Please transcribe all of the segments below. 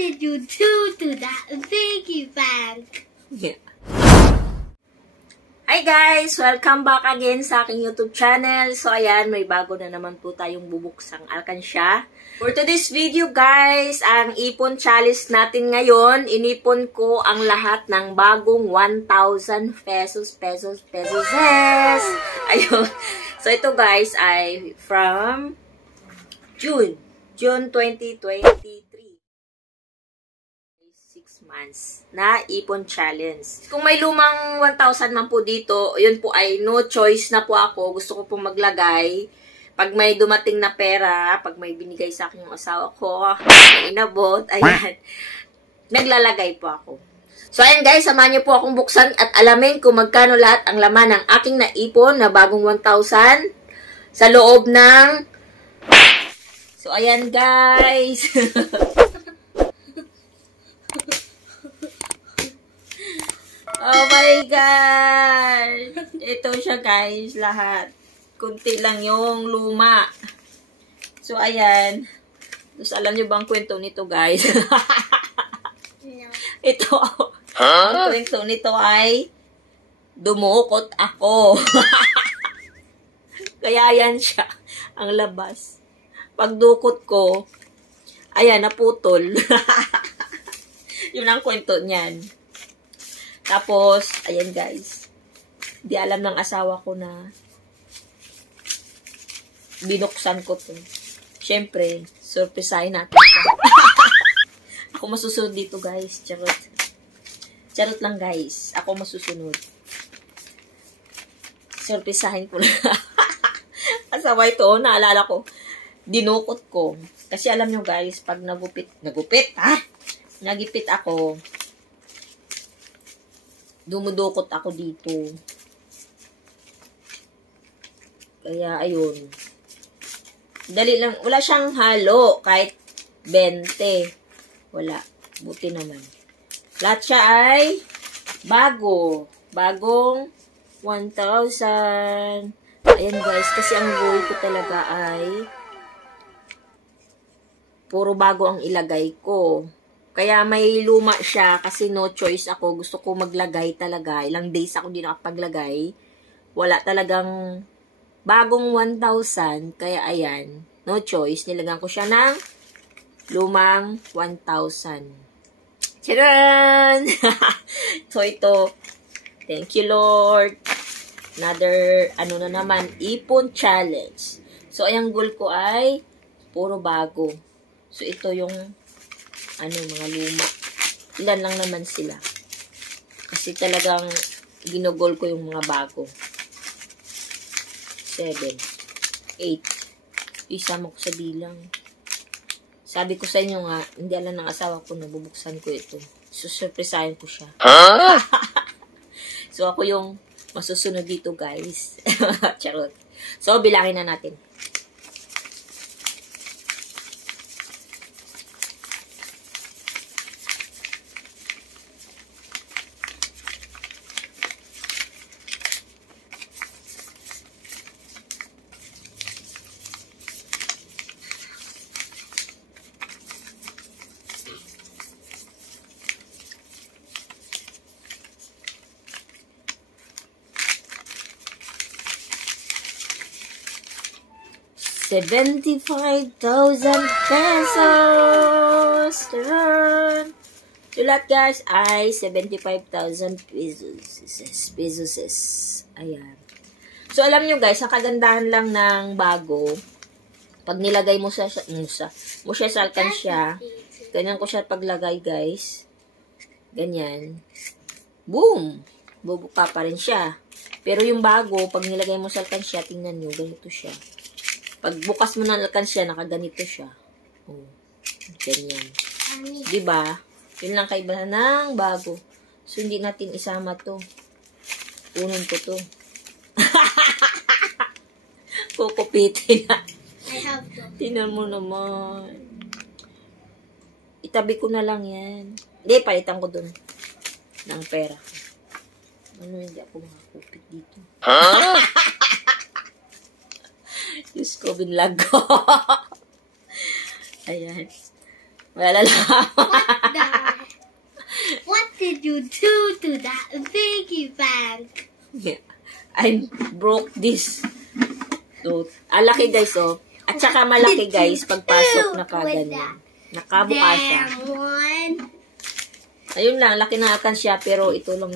did you do to that piggy bank? Yeah. Hi guys! Welcome back again sa aking YouTube channel. So ayan, may bago na naman po tayong bubuksang alkansya. For today's video guys, ang ipon challenge natin ngayon, inipon ko ang lahat ng bagong 1,000 pesos. Ayun. So ito guys ay from June 2023. 6 months na ipon challenge. Kung may lumang 1,000 man po dito, yun po ay no choice na po ako. Gusto ko po maglagay. Pag may dumating na pera, pag may binigay sa akin yung asawa ko, inabot, ayan, naglalagay po ako. So ayan guys, samahan niyo po akong buksan at alamin kung magkano lahat ang laman ng aking naipon na bagong 1,000 sa loob ng... So ayan guys. Oh my God! Ito siya guys, lahat. Kunti lang yung luma. So, ayan. Tapos, alam niyo ba ang kwento nito guys? No. Ito, ang kwento nito ay dumukot ako. Kaya yan siya, ang labas. Pagdukot ko, ayan, naputol. Yun ang kwento niyan. Tapos, ayan guys, di alam ng asawa ko na binuksan ko to. Siyempre, surprisahin natin siya. Ako masusunod dito guys, charot. Charot lang guys, ako masusunod. Surprisahin ko na. Asawa ito, naalala ko, dinukot ko. Kasi alam nyo guys, pag nagupit ako, dumudukot ako dito. Kaya, ayun. Dali lang. Wala siyang halo. Kahit 20. Wala. Buti naman. Lahat siya ay bago. Bagong 1,000. Ayan guys. Kasi ang goal ko talaga ay puro bago ang ilagay ko. Kaya may luma siya kasi no choice ako. Gusto ko maglagay talaga. Ilang days ako hindi nakapaglagay. Wala talagang bagong 1,000. Kaya ayan, no choice. Nilagyan ko siya ng lumang 1,000. Tcharan! So ito, thank you Lord. Another, na naman, ipon challenge. So ayang goal ko ay puro bago. So ito yung mga luma. Ilan lang naman sila. Kasi talagang ginugol ko yung mga bago. 7, 8. Isama ko sa bilang. Sabi ko sa inyo nga, hindi alam ng asawa ko na bubuksan ko ito. Susurpresahin ko siya. So ako yung masusunod dito guys. Charot. So bilangin na natin. 75,000 pesos! Taran! So, lahat guys ay 75,000 pesos. Ayan. So, alam nyo guys, ang kagandahan lang ng bago, pag nilagay mo siya sa alkansya, ganyan ko siya paglagay guys. Ganyan. Boom! Bubuka pa rin siya. Pero yung bago, pag nilagay mo sa alkansya, tingnan nyo, ganito siya. Pag bukas mo ng alkansya, nakaganito siya. Oh, ganyan. Diba? Yun lang kaibahan ng bago. So, hindi natin isama to. Punin ko to. Kukupitin na. I have to. Tingnan mo naman. Itabi ko na lang yan. Hindi, palitan ko dun ng pera. Hindi ako makakupit dito. Huh? Diyos ko, binlag ko. Ayan. Wala lang. What did you do to that piggy bank? Yeah. I broke this. So, laki guys, oh. At saka malaki guys, pagpasok na kaganyan. Nakabuka siya. One. Ayun lang, laki na atan siya, pero ito lang.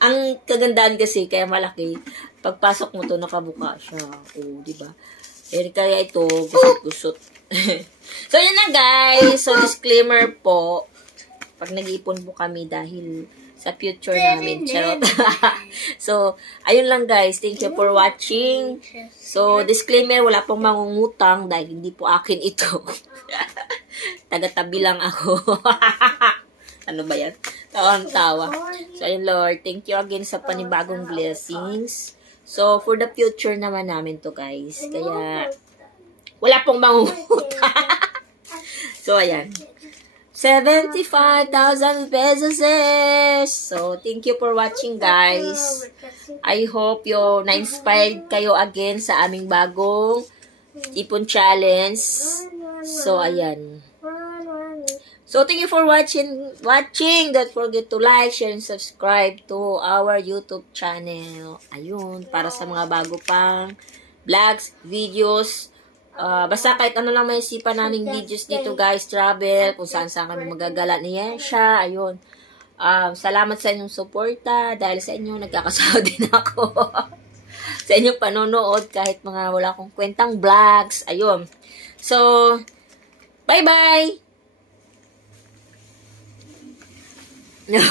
Ang kagandaan kasi, kaya malaki, pagpasok mo to, nakabuka siya. Oh, diba? Kaya ito, gusot-gusot. So, yun na guys. So, disclaimer po. Pag nag-iipon po kami dahil sa future namin. Charot. So, ayun lang guys. Thank you for watching. So, disclaimer, wala pong mangungutang dahil hindi po akin ito. Taga-tabi lang ako. Ano ba yan? Tawang-tawa. So, ayun Lord. Thank you again sa panibagong blessings. So, for the future naman namin to guys. Kaya, wala pong mangungutang. So, ayan. 75,000 pesos. So, thank you for watching, guys. I hope na-inspired kayo again sa aming bagong ipon challenge. So, ayan. So, thank you for watching. Don't forget to like, share, and subscribe to our YouTube channel. Ayun, para sa mga bago pang vlogs, videos. Basta kahit ano lang may isipan naming videos dito guys, travel, kung saan kami magagala niya siya, ayun. Salamat sa inyong suporta, dahil sa inyo nagkakasawa din ako. Sa inyong panonood, kahit mga wala akong kwentang vlogs, ayun. So, bye-bye! No.